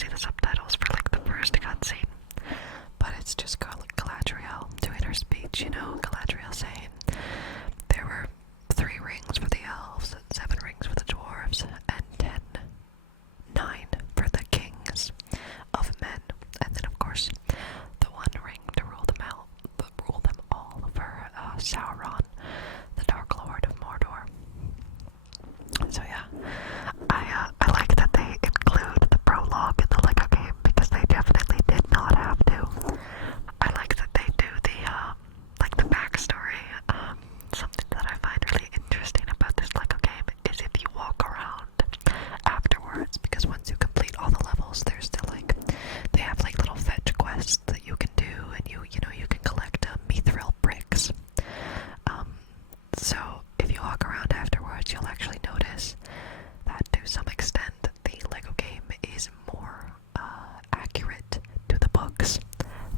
see the subtitles for like the first cutscene, but it's just Galadriel doing her speech, you know, Galadriel saying there were 3 rings for the elves, 7 rings for the dwarves, and 9 for the kings of men, and then of course the 1 ring to rule them out, but rule them all for Sauron, the Dark Lord of Mordor. So yeah, I like that they include the prologue in the Lego game because they definitely did not have to. I like that they do the backstory. Something that I find really interesting about this Lego game is if you walk around afterwards, because once you complete all the levels, there's still they have little fetch quests that you can do, and you can collect mithril bricks. So if you walk around afterwards, you'll actually notice that to some extent the Lego game is more accurate to the books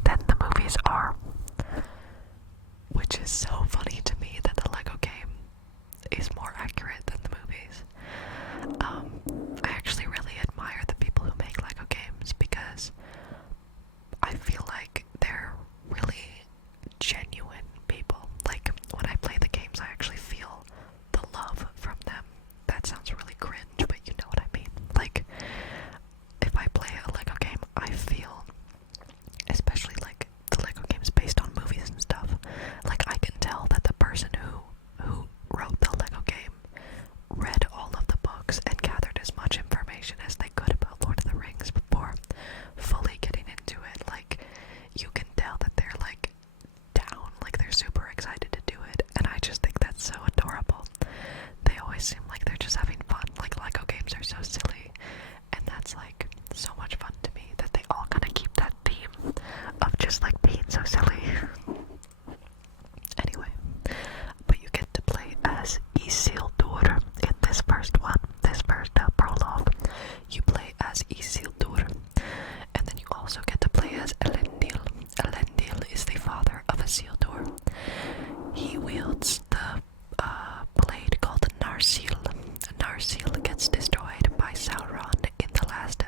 than the movies are, which is so funny to me that the Lego game is more accurate than the movies. I actually really admire the people who make Lego games because I feel like they're really genuine people. Like, when I play the games, I actually feel the love from them. That sounds really cringe, but you know what I mean. Like, if I play a Lego game, I feel, especially the Lego games based on movies and stuff, I can tell that the person who wrote the Lego game read all of the books and gathered as much information as they could about Lord of the Rings before fully getting into it. You can tell that they're down, they're super excited to do it, and I just think that's so adorable. They always seem like they're just having fun. Lego games are so silly, and that's so much fun to me that they all kind of keep that theme of just being so silly. Anyway, but you get to play as Isildur in this first prologue. You play as Isildur, and then you also get to play as Elendil. Elendil is the father of Isildur. He wields the blade called Narsil. Narsil gets destroyed by Sauron in the last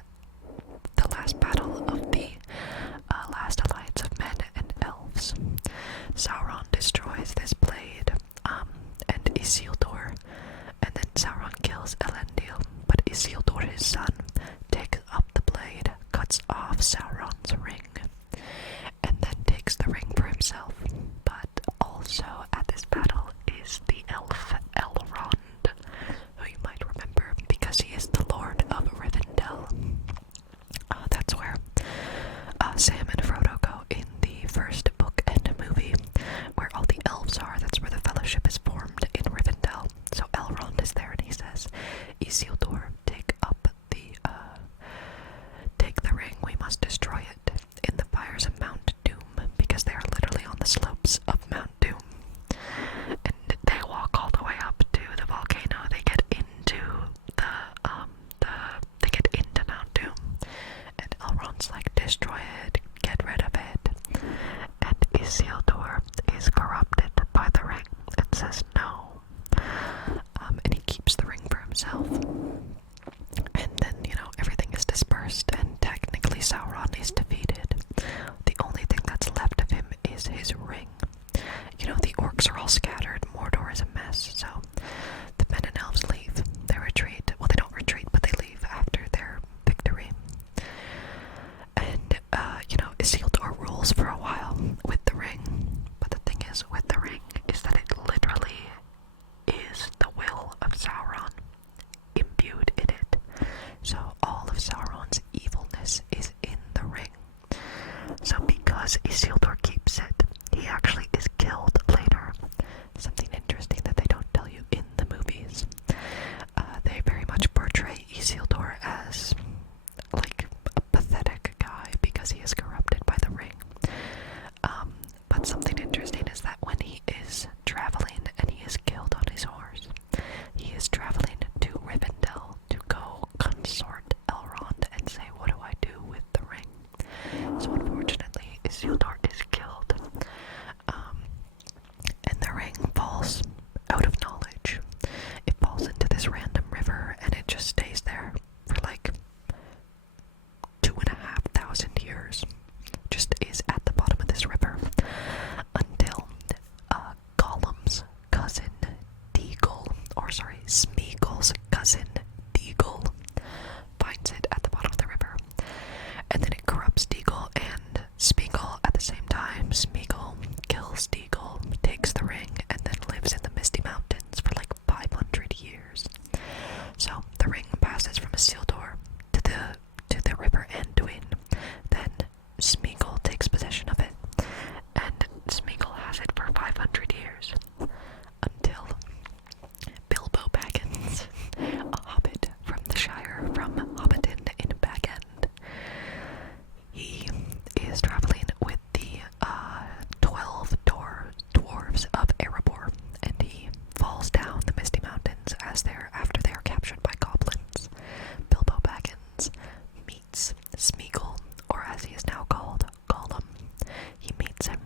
battle of the last alliance of men and elves. Sauron destroys this blade, and Isildur, and then Sauron kills Elendil, but Isildur, his son, takes up the blade, cuts off Sauron's ring, and then takes the ring for himself. But also at this battle is the elf Elrond, who you might remember because he is the Lord of Rivendell. That's where Sam and Frodo go in the first book and movie, where all the elves are. That's where the Fellowship is formed in Rivendell. So Elrond is there, and he says, Isildur, take the ring, we must destroy it in the fires of Mount Doom, because they are literally on the slopes of Mount Doom. And they walk all the way up to the volcano. They get into they get into Mount Doom, and Elrond's destroy it, get rid of it. And Isildur is corrupted by the ring and says no. And he keeps the ring for himself. And then, everything is dispersed, and technically Sauron is defeated. The only thing that's left of him is his ring. The orcs are all scattered, Mordor is a mess, so the men and elves leave. They retreat. Well, they don't retreat, but they leave after their victory. And, Isildur rules for a while with the ring. But the thing is, with the ring, is that it literally is the will of Sauron imbued in it. So all of Sauron's evilness is in the ring. So because Isildur keeps it, he actually is killed later. Something interesting that they don't tell you in the movies. They very much portray Isildur as a pathetic guy because he is corrupted by the ring. But something interesting is that when he is traveling and he is killed on his horse, he is traveling to Rivendell to go consort Elrond and say, what do I do with the ring? So unfortunately, Isildur is Smeagol, or as he is now called, Gollum. He meets him.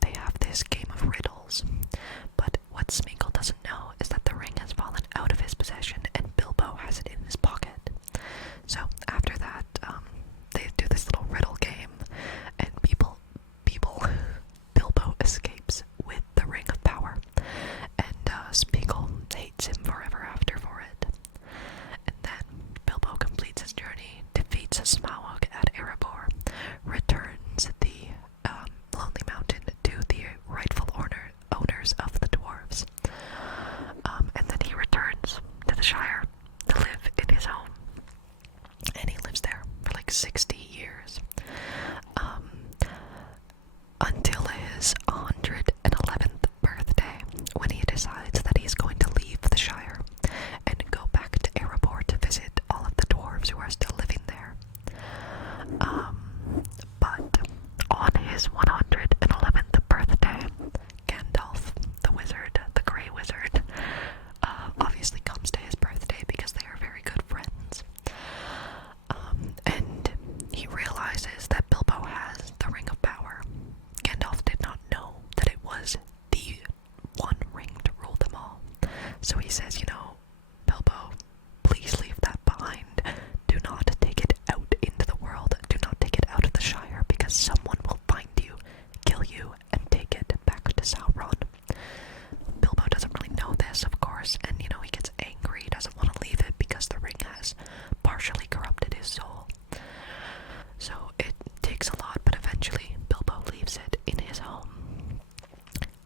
They have this game of riddles. But what Smeagol doesn't know is that the ring has fallen out of his possession and Bilbo has it in his pocket. So after that, they do this little riddle game, and Bilbo escapes with the Ring of Power, and Smeagol hates him forever after for it. And then Bilbo completes his journey, defeats Smaug at Erebor, returns the Lonely Mountain to the rightful owners of the dwarves, and then he returns to the Shire to live in his home. And he lives there for like 60 years. Until his 111th birthday, when he decides that he's going to leave the Shire and go back to Erebor to visit all of the dwarves who are still living there. But on his 111th birthday, Gandalf, the wizard, the Grey Wizard, obviously comes to his birthday because they are very good friends. And he realizes that Bilbo has the Ring of Power. Gandalf did not know that it was the one ring to rule them all. So he says, Bilbo, please leave that behind. Do not take it out into the world. Do not take it out of the Shire, because someone will find you, kill you, and take it back to Sauron. Bilbo doesn't really know this, of course, and he gets angry. He doesn't want to leave it because the ring has partially corrupted his soul. So it takes a lot, but eventually Bilbo leaves it in his home,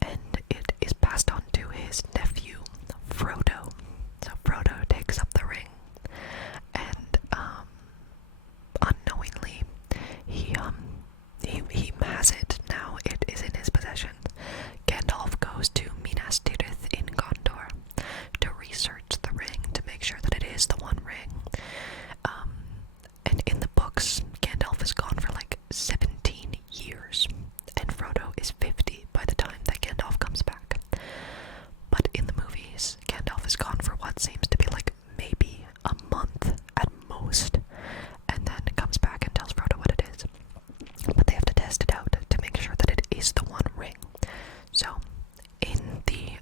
and it is passed on to his nephew, Frodo. So Frodo takes up the ring, and unknowingly, he has it now. It is in his possession. Gandalf goes to Minas Tirith in Gondor to research the ring to make sure that it is the One Ring. And in the books, Gandalf is gone for like 17 years, and Frodo is 50 by the time that Gandalf comes back. But in the movies, Gandalf is gone for what seems to be like maybe a month at most, and then comes back and tells Frodo what it is. But they have to test it out to make sure that it is the One Ring. So, in the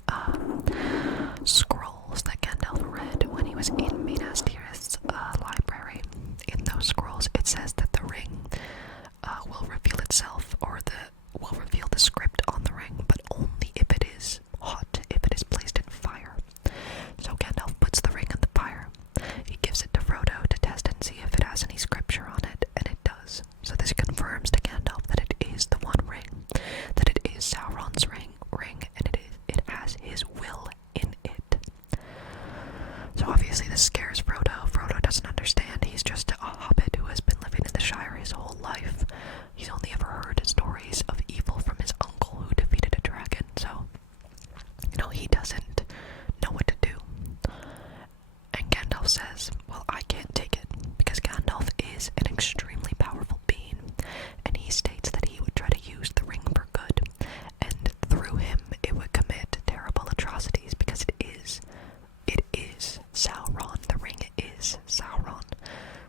scrolls that Gandalf read when he was in Minas Tirith's library, in those scrolls it says that the ring will reveal itself, or will reveal the script on the ring, but only if it is hot, if it is placed in fire. So Gandalf puts the ring in the fire. He gives it to Frodo to test and see if it has any scripture on it, and it does. So this confirms to Gandalf that it is the One Ring, that it is Sauron's ring, and it has his will in it. So obviously this scares Frodo. Frodo doesn't understand. He's just a hobbit who has been living in the Shire his whole life. He's only ever heard stories of evil from his uncle who defeated a dragon, so he doesn't know what to do. And Gandalf says, well, I can't take it, because Gandalf is an extremely powerful being, and he states that he would try to use the ring for good, and through him it would commit terrible atrocities, because it is Sauron. The ring is Sauron.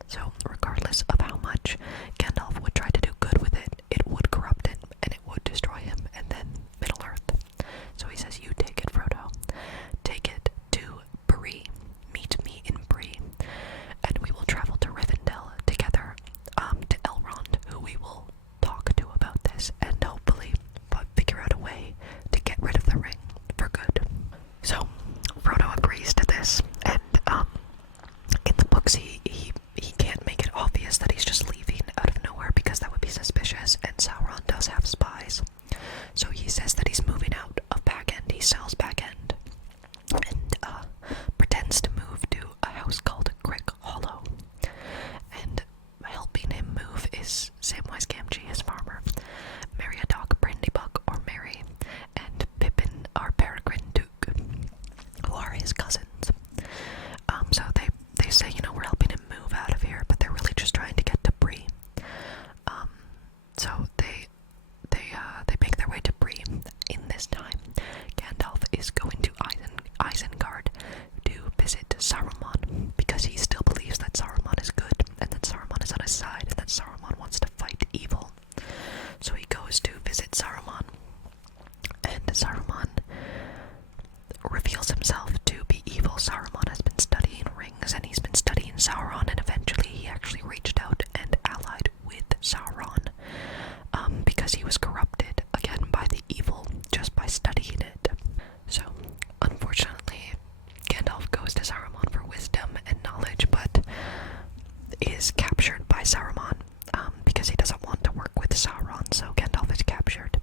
So regardless of how much Gandalf would try to do good with it, it would corrupt it, and it would destroy him, and then Middle-earth. So he says, you take it, Frodo. Take it to Bree. Meet me in Bree, and we will travel to Rivendell together, to Elrond, who we will talk to about this, and hopefully figure out a way to get rid of the ring for good. So Frodo agrees to this, and in the books he can't make it obvious that he's just leaving out of nowhere, because that would be suspicious, and Sauron does have spies. So he says that he's moving out of Back End. He sells Back End and pretends to move to a house called Crick Hollow. And helping him move is Samwise Gamgee, his farmer, Meriadoc Brandybuck, or Merry, and Pippin, our Peregrine Duke, who are his cousins. So they say, we're helping him move out of here, but they're really just trying to get to Bree. So they make their way to Bree. In this time, Gandalf is going to Isengard to visit Saruman, because he still believes that Saruman is good, and that Saruman is on his side, and that by Saruman, because he doesn't want to work with Sauron, so Gandalf is captured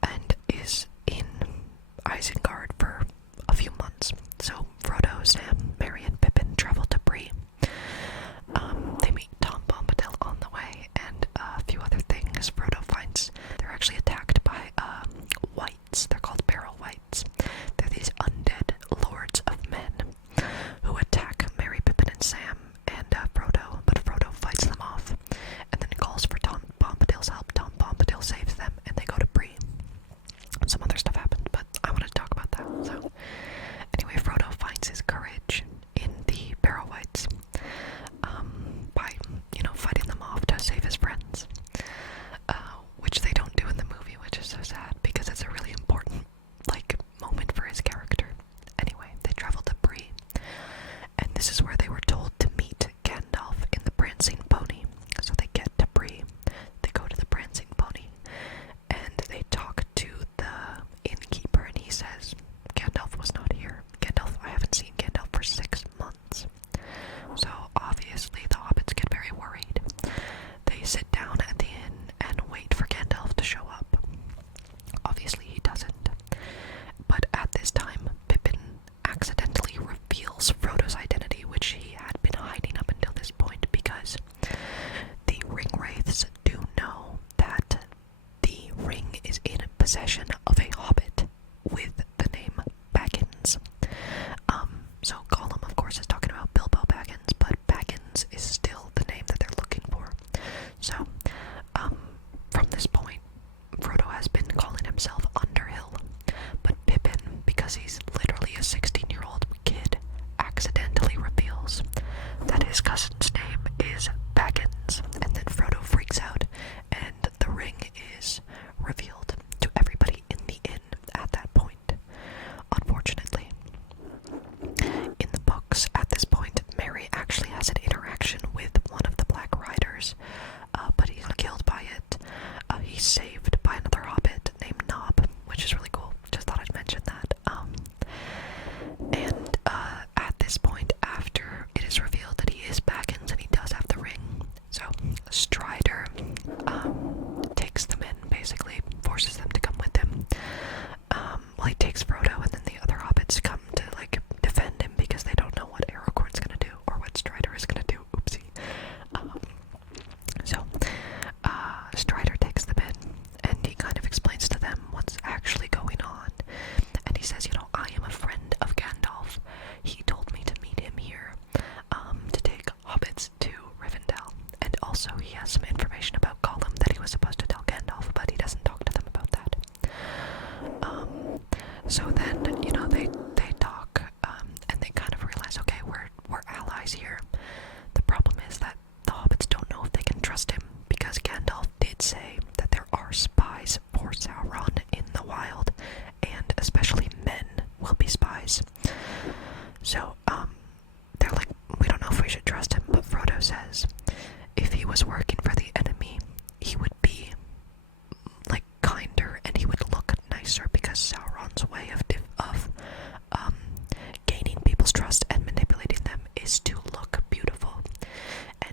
and is in Isengard for a few months. So Frodo, Sam, Merry, and Pippin travel to Bree. They meet Tom Bombadil on the way, and a few other things. Frodo finds they're actually attacked by wights. They're called barrel wights. They're these undead lords of men who attack Merry, Pippin, and Sam and Frodo, but Frodo fights them off and then calls for Tom Bombadil's help. Tom Bombadil saves them, and they go to Bree. Some other stuff happened, but I wanted to talk about that. So, anyway, Frodo finds his courage in the barrel wights by, fighting them off to save his friends, which they don't do in the movie, which is so sad because it's a really important, moment for his character. Anyway, they travel to Bree, and this is where they were told to meet Gandalf in the Prancing Pony. So they get to Bree, they go to the Prancing Pony, and they talk to the innkeeper, and he says, Gandalf was not here. I haven't seen Gandalf for 6 months. So obviously the hobbits get very worried. They sit down at the inn and wait for Gandalf to show up. Obviously he doesn't. But at this time, Pippin accidentally reveals Frodo's identity, which he had been hiding up until this point, because the Ringwraiths do know that the ring is in possession of a hobbit with the name Baggins. So Gollum, of course, is talking about Bilbo Baggins, but Baggins is still the name that they're looking for. So, from this point, Frodo has been calling himself Underhill, but Pippin, because he's literally a 16-year-old kid, accidentally reveals that his cousin's name is Baggins, and then Frodo freaks out, and the ring is revealed to everybody in the inn at that point. Unfortunately, in the books, at this point, Merry actually has an interaction with one of the Black Riders, but he's killed by it. He's saved by another hobbit named Nob, which is really cool. Just thought I'd mention that. And at this point, after it is revealed that he is Baggins and he does have the ring, so Strider takes them in, basically forces them to come with him. He takes Frodo, and then the other hobbits come to defend him because they don't know what Aragorn's gonna do or what Strider is gonna do. Oopsie. So Strider takes them in, and he kind of explains to them what's actually going on. And he says, I am a friend of Gandalf. He told me to meet him here, to take hobbits to Rivendell. And also he has some information about Gollum that he was supposed to tell Gandalf, but he doesn't talk to them about that. So then, they talk, and they kind of realize, okay, we're allies here. The problem is that the hobbits don't know if they can trust him, because Gandalf did say that there are spies for Sauron in the wild, and especially men will be spies. So, they're like, we don't know if we should trust him, but Frodo says, if he was working for the enemy, he would be kinder, and he would look nicer, because Sauron's way of gaining people's trust and manipulating them is to look beautiful and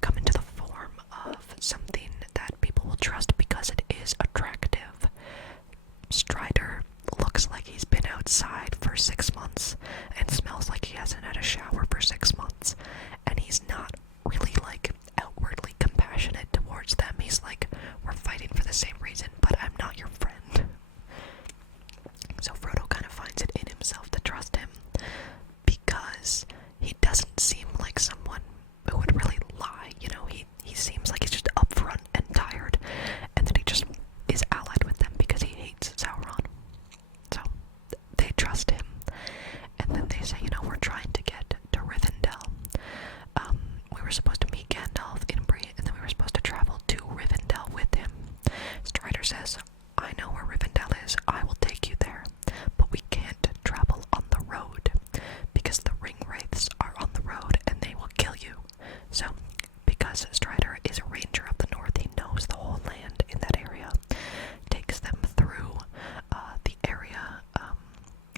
come into the form of something that people will trust because it is attractive. Strider looks like he's been outside for 6 months and smells like he hasn't had a shower for 6 months, and he's not really outwardly compassionate towards them. He's like, we're fighting for the same reason, but I'm not your friend. So Frodo kind of finds it in himself to trust him, because he doesn't seem like someone who would really lie. He seems like he's just upfront and tired, and that he just is allied with them because he hates Sauron. So they trust him, and then they say, we're trying to get to Rivendell. We were supposed to meet Gandalf in Bree, and then we were supposed to travel to Rivendell with him. Strider says, I know where Rivendell is, I will take you there, but we can't travel on the road, because the Ringwraiths are on the road and they will kill you. So, because Strider is a ranger of the north, he knows the whole land in that area, takes them through the area,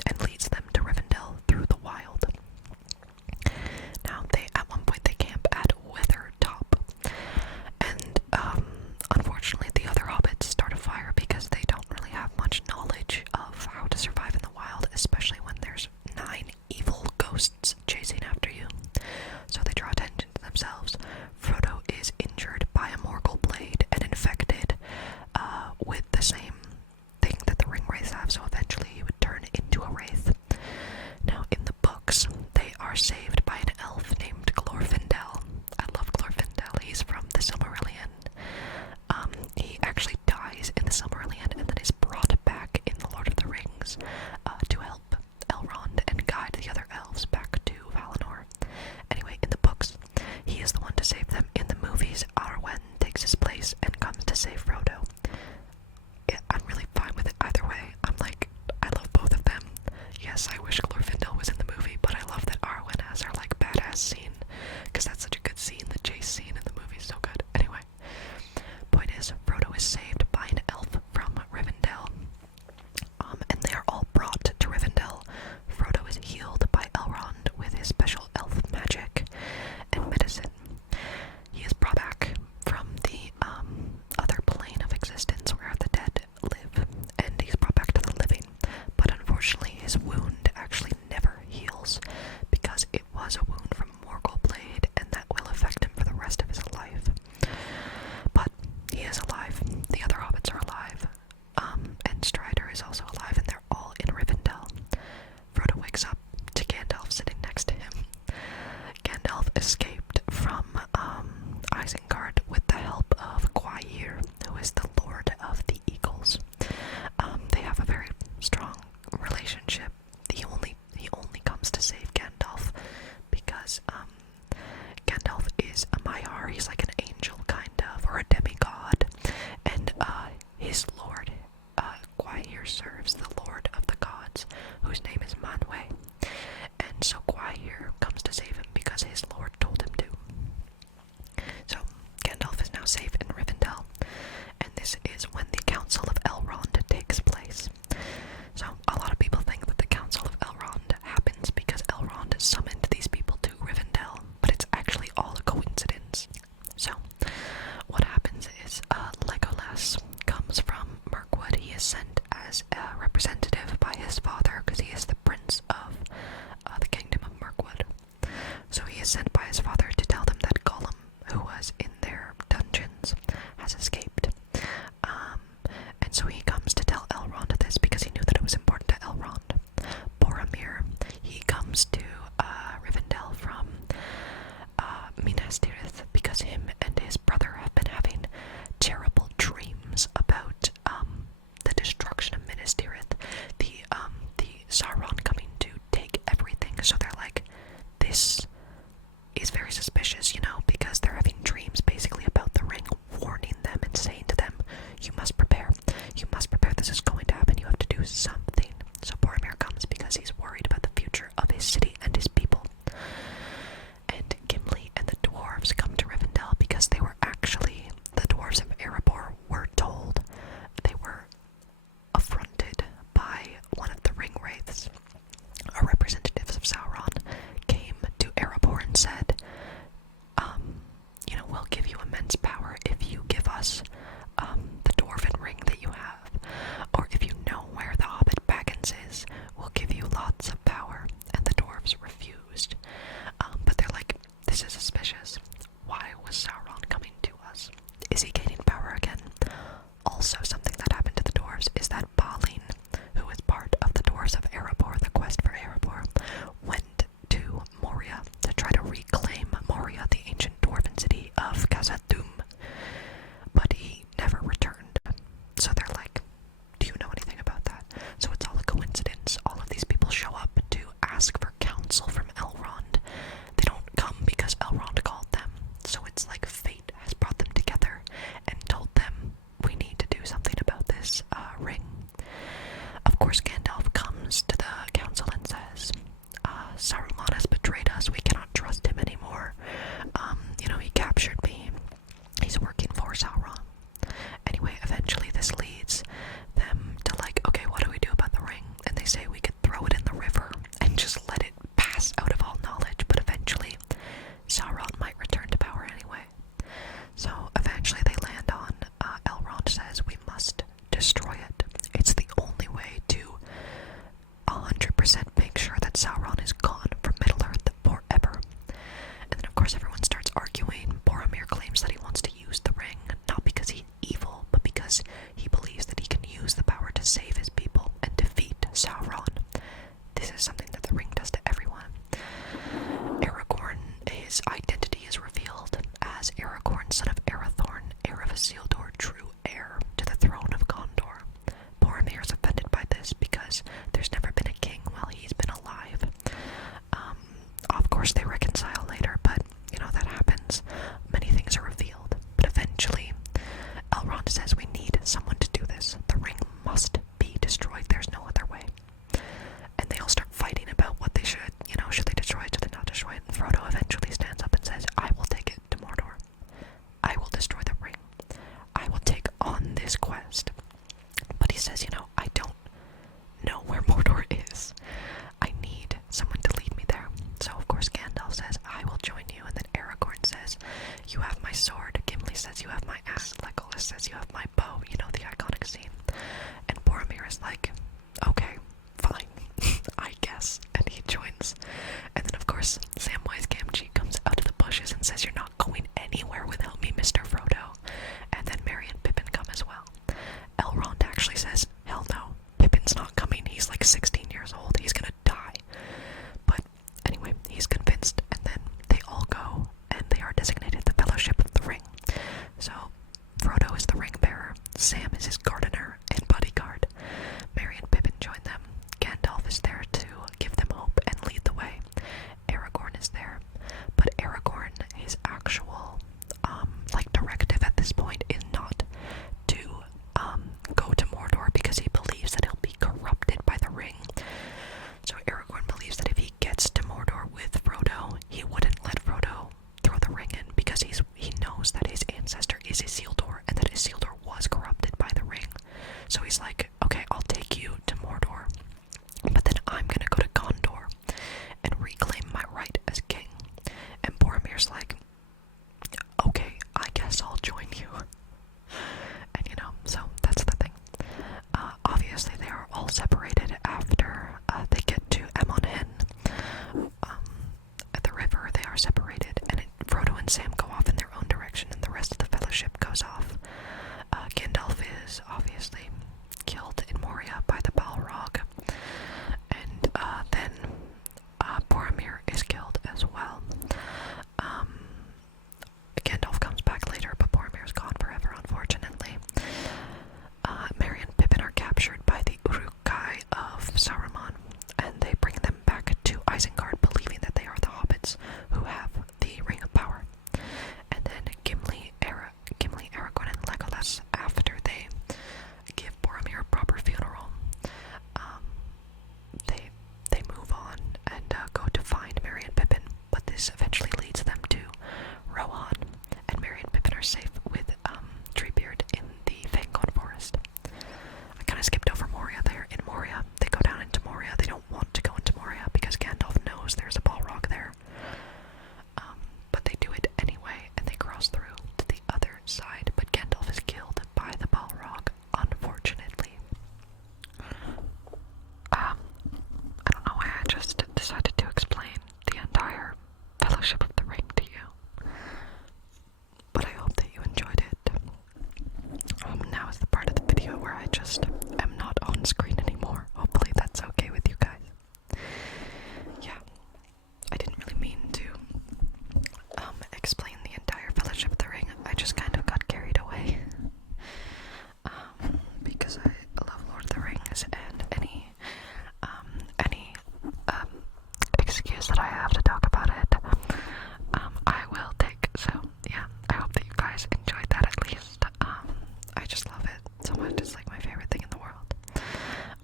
and leads them to Rivendell through the wild. Now, at one point they camp at Withertop, is injured by a Morgul blade and infected with the same thing that the ring wraiths have, so eventually he would turn into a wraith. Now, in the books, they are saved by an elf named Glorfindel. I love Glorfindel. He's from the Silmarillion. He actually dies in the Silmarillion and then is brought back in The Lord of the Rings to help Elrond and guide the other elves back to Valinor. Anyway, in the books, he is the one to save them. In the movies, Arwen takes his place and comes to save Frodo. Yeah, I'm really fine with it either way. I love both of them. Yes, I wish Glorfindel was in the movie, but I love that Arwen has her, badass scene, because that's such a good scene. The chase scene in the movie is so good. Anyway, point is, Frodo is saved by an elf from Rivendell, and they are all brought to Rivendell. Frodo is healed by Elrond with his special elf magic and medicine. He is brought back from the other plane of existence where the dead live, and he's brought back to the living. But unfortunately, his wound actually never heals because it was a wound from Morgul blade, and that will affect him for the rest of his life. But he is alive. The other hobbits are alive, and Strider is also alive, and they're all in Rivendell. Frodo wakes up to Gandalf sitting next to him. Gandalf escaped from Isengard with the help of Gwaihir, who is the Lord of the Eagles. They have a very strong relationship. He only comes to save Gandalf because Gandalf is a Maiar. He's like an angel, kind of, or a demigod, and his lord, Gwaihir, serves the Lord of the Gods, whose name is Manwë. And so Gwaihir comes to save him because his lord told him to. So Gandalf is now safe in Rivendell, and this is when the Council of Elrond takes place. So a lot of people think that the Council of Elrond happens because Elrond summoned these people to Rivendell, but it's actually all a coincidence. So what happens is Legolas comes from Mirkwood. He is sent as a representative by his father because he is the prince of the kingdom of Mirkwood. So he is sent by his father to tell them that Gollum, who was in their dungeons, says, "You have my axe." Legolas says, "You have my bow." You know, the iconic scene. And Boromir is like, "Okay, fine, I guess," and he joins. And then, of course, Samwise Gamgee comes out of the bushes and says, "You're not going anywhere without me, Mr. Frodo." And then Merry and Pippin come as well. Elrond actually says, "Hell no, Pippin's not coming. He's like 16 years old. He's gonna die." But anyway, he's convinced, and then they all go, and they are designated the Fellowship of the Ring. So Frodo is the ring bearer, Sam is his gardener and bodyguard. Merry and Pippin join them. Gandalf is there to give them hope and lead the way. Aragorn is there, but Aragorn, his actual directive at this point is not to go to Mordor, because he believes that he'll be corrupted by the ring. So Aragorn believes that if he gets to Mordor with Frodo, he wouldn't let Frodo throw the ring in, because he knows that his ancestor is Isildur, and that Isildur was corrupted by the ring. So he's like, "Okay, I'll take you to Mordor, but then I'm gonna go to Gondor and reclaim my right as king." And Boromir's like, "Okay, I guess I'll join you." And so that's the thing. Obviously they are all separated after they get to Amon Hen. At the river, they are separated, and Frodo and Sam go off in their own direction, and the rest of the Fellowship goes off. Gandalf is obviously killed in Moria by the Balrog, and then Boromir is killed as well. Gandalf comes back later, but Boromir's gone forever, unfortunately. Merry and Pippin are captured by the Uruk-hai of Saruman, and they bring them back to Isengard, believing that they are the hobbits who have the Ring of Power. And then Gimli, Aragorn, and Legolas, after they give Boromir a proper funeral, they move on and go to find Merry and Pippin, but this eventually leads them to Rohan, and Merry and Pippin are safe with Treebeard in the Fangorn Forest. I kind of skipped over Moria there. In Moria, they go down into Moria. They don't want to go into Moria because Gandalf knows there's a Balrog there. But they do it anyway, and they cross through to the other side, but Gandalf is killed by the Balrog, unfortunately. I don't know why I just decided to explain the entire Fellowship of the Ring to you, but I hope that you enjoyed it. Now is the part of the video where I just am not on screen anymore. Hopefully that's okay with you guys. Yeah, I didn't really mean to explain the entire Fellowship of the Ring. I just kind of got carried away. Because I love Lord of the Rings, and any excuse that I have to talk about it, I will take. So yeah, I hope that you guys enjoyed that at least. I just love it so much. It's like my favorite thing in the world,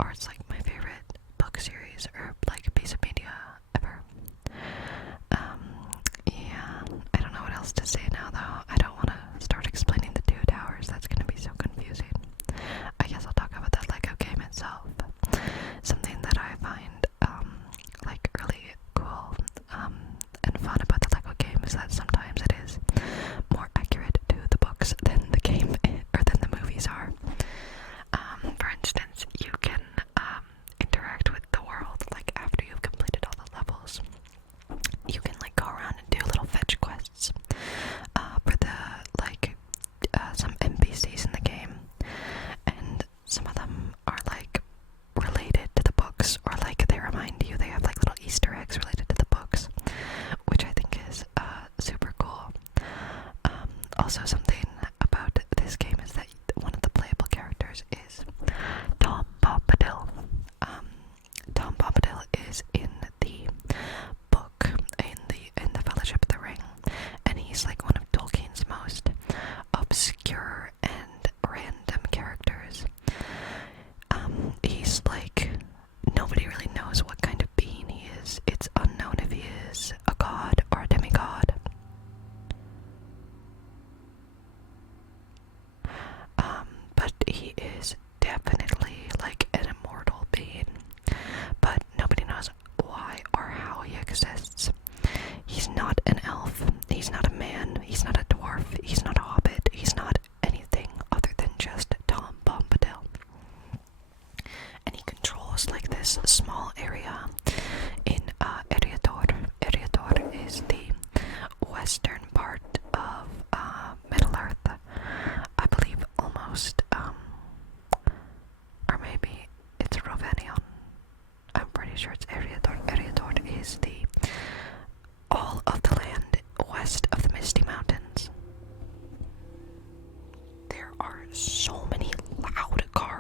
or it's like my favorite book series or like piece of media ever. Yeah, I don't know what else to say now though. I don't want to start explaining the Two Towers. That's gonna be so confusing. I guess I'll talk about that Lego game itself. Something that I find like really cool and fun about the Lego game is that sometimes it is more accurate to the books than the game or than the movies are. For instance, you can interact with the world like after you've completed all the levels. You can like go around and do little fetch quests for the some NPCs in the game, and some of them are like related to the books, or like they remind you, they have like little Easter eggs related to the books, which I think is super cool. Also, something about this game is that one of the playable characters is Tom Bombadil. Tom Bombadil is in the book in the Fellowship of the Ring, and he's like one of Tolkien's most obscure and random characters. He's like, nobody really knows what kind of being he is. It's unknown if he is a god or a demigod.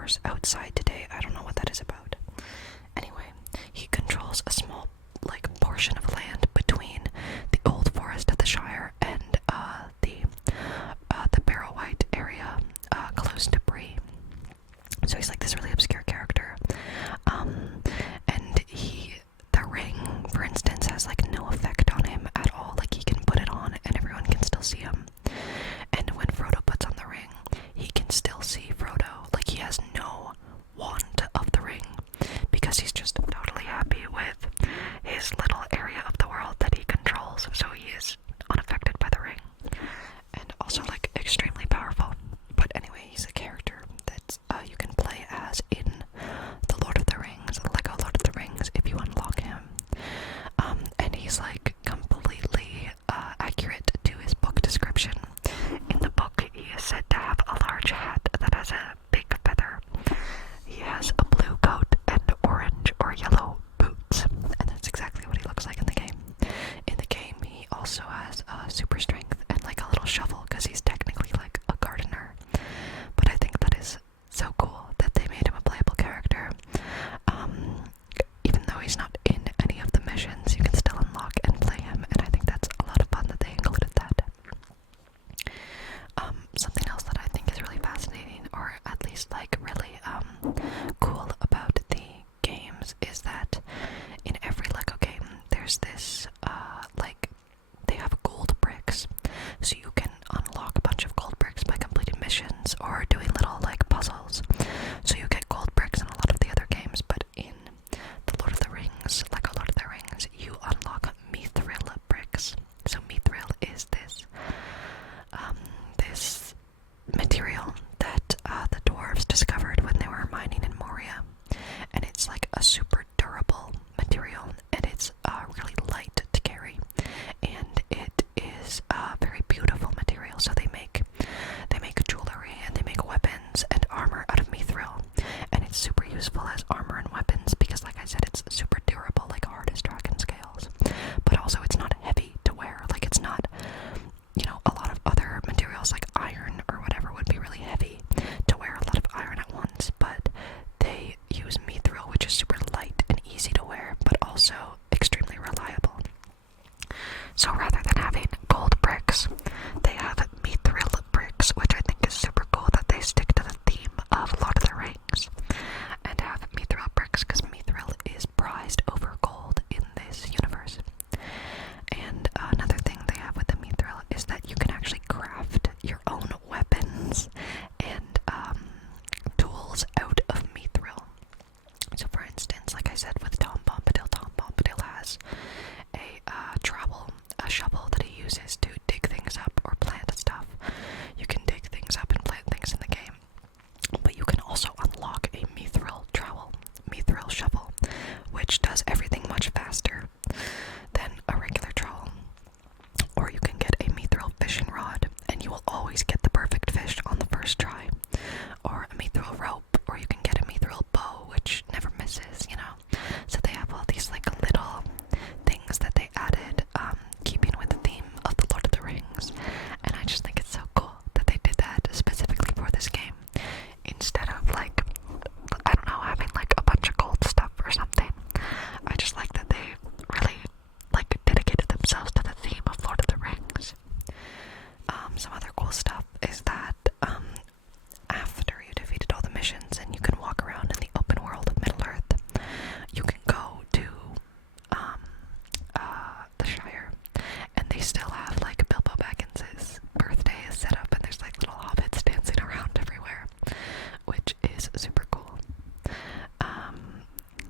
doors outside today. I don't know what that is about. Anyway, he controls a small, like, portion of land between the old forest of the Shire and the Barrow-White area, close to Bree. So he's like this really obscure character. And the ring, for instance, has like no effect on him at all. Like, he can put it on and everyone can still see him. And when Frodo puts on the ring, he can still see Frodo. Like, he has no want of the ring because he's just totally happy with his little area of the world that he controls. So he is unaffected by the ring. And also, like, extremely powerful. But anyway, he's a character that you can play as in the Lord of the Rings, Lego Lord of the Rings, if you unlock him. And he's like completely accurate to his book description. In the book, he is said to have a large hat that has a big feather. He has a blue coat and orange or yellow boots, and that's exactly what he looks like in the game. In the game, he also has super strength and like a little shovel because he's technically like a gardener. But I think that is so cool that they made him a playable character. Even though he's not in any of the missions, you can still unlock and play him, and I think that's a lot of fun that they included that. Something else that I think is really fascinating, or at least like really cool about the games, is that in every Lego game there's this like, they have gold bricks, so you can unlock a bunch of gold bricks by completing missions or doing little like puzzles. So you get gold bricks in a lot of the other games, but in the Lord of the Rings, Lego Lord of the Rings, you unlock mithril bricks. So mithril is this this material that the dwarves discovered when they were mining in Moria, and it's like a super durable material, and it's really light to carry, and it is a very beautiful material. So they make jewelry and they make weapons and armor out of mithril, and it's super useful as armor and weapons because, like I said, it's super durable, like hard as dragon scales, but also it's not heavy to wear. Like, it's not, you know, a lot of other materials like iron or whatever would be really heavy to wear a lot of iron at once, but they use mithril, which is super light and easy to wear, but also extremely reliable. So rather than having gold bricks, they have mithril bricks, which I think is super cool that they stick to the theme of Lord of the Rings and have mithril bricks, because mithril is prized over gold in this universe. And another thing they have with the mithril is that you can actually craft your own weapons and tools out of mithril. So for instance, like I said with Tom Bombadil has a shovel that he uses to dig things up or plant stuff. You can dig things up and plant things in the game, but you can also unlock a mithril shovel, which does everything much faster than a regular trowel. Or you can get a mithril fishing rod, and you will always get the perfect fish on the first try. Or a mithril rope, or you can get a mithril bow, which never misses, you know. So they have all these like little things that they added, keeping with the theme of the Lord of the Rings. And I just think it's so cool that they did that specifically for this game, instead of like, I don't know, having like a bunch of gold stuff or something. I just like that they really like dedicated themselves to the theme of Lord of the Rings. Some other cool stuff is that after you defeated all the missions and you can walk around in the open world of Middle-earth, you can go to the Shire, and they still have like Bilbo Baggins's birthday is set up, and there's like little hobbits dancing around everywhere, which is super cool.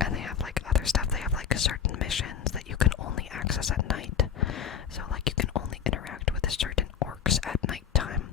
And they have like other stuff. They have like certain missions that you can only access at night. So like you can only interact with certain orcs at nighttime.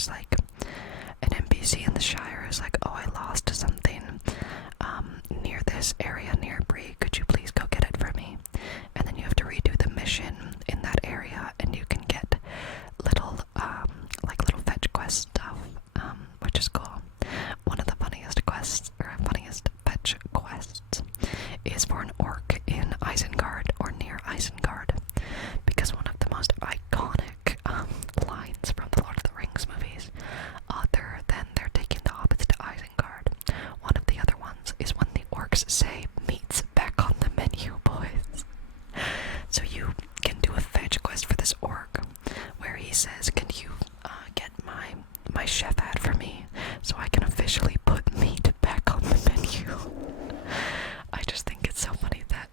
there's like an NPC in the Shire is like, oh, I lost something near this area near Bree. Could you please go get it for me? And then you have to redo the mission in that area, and you can get little like little fetch quest stuff, which is cool. One of the funniest quests, or funniest fetch quests, is for an orc in Isengard or near Isengard, because one of the most iconic lines from the Lord of the Rings movies, other than they're taking the hobbits to Isengard, one of the other ones is when the orcs say, "Meat's back on the menu, boys." So you can do a fetch quest for this orc, where he says, "Can you get my chef hat for me, so I can officially put meat back on the menu?" I just think it's so funny that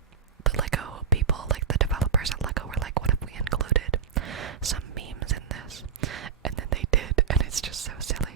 the Lego people, like the developers at Lego, were like, what if we included some memes in this? And then they did, and it's just so silly.